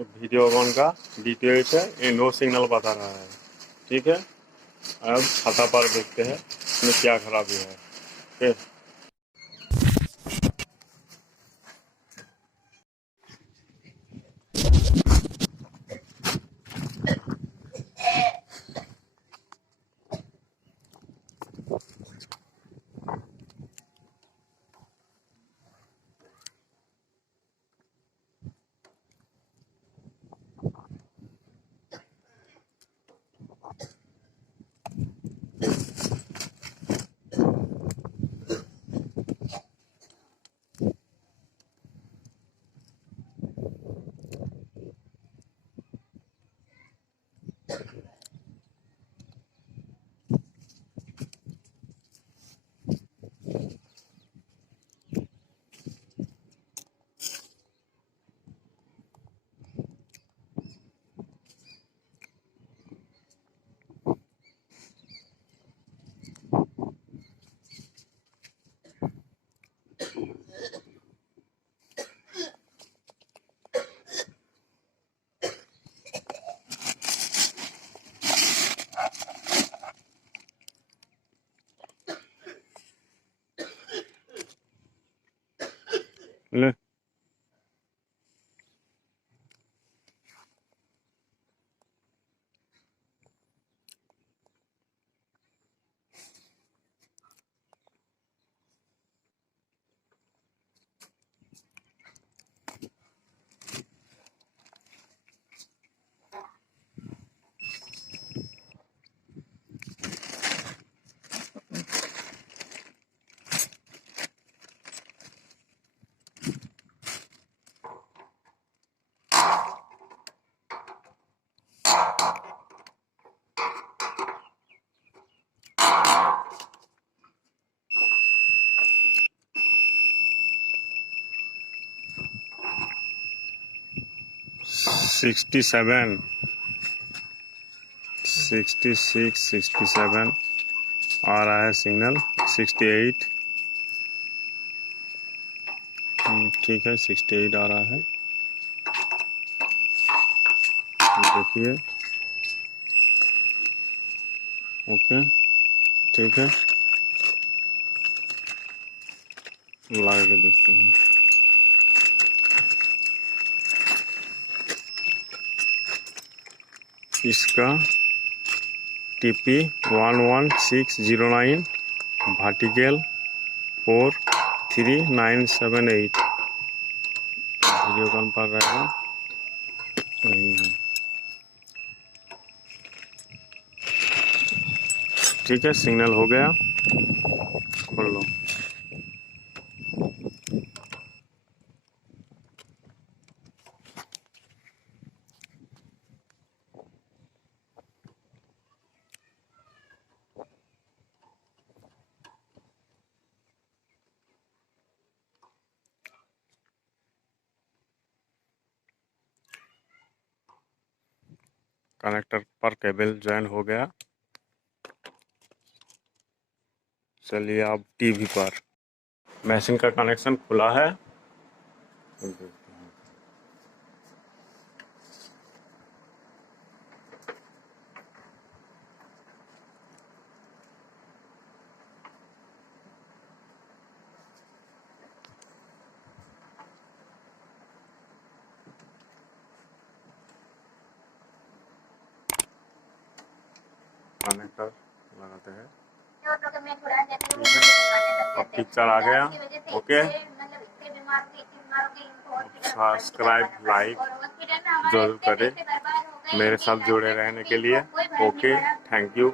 वीडियोकॉन का D2H है, ये नो सिग्नल बता रहा है। ठीक है, अब खाता पर देखते हैं इसमें क्या खराबी है। ठीक है, ले 67, 66, 67 आ रहा है सिग्नल। 68, ठीक है, 68 आ रहा है। देखिए, ओके, ठीक है, लगा के देखते हैं। इसका TP 11609 वर्टिकल 43978 वीडियोकॉन पर रहेगा, वही है। ठीक है, सिग्नल हो गया, खोल लो। कनेक्टर पर केबल ज्वाइन हो गया। चलिए अब टीवी पर मशीन का कनेक्शन खुला है। कनेक्टर लगाते हैं, अब पिक्चर आ गया। ओके, सब्सक्राइब लाइक जरूर करें मेरे साथ जुड़े रहने के लिए। Okay, thank you.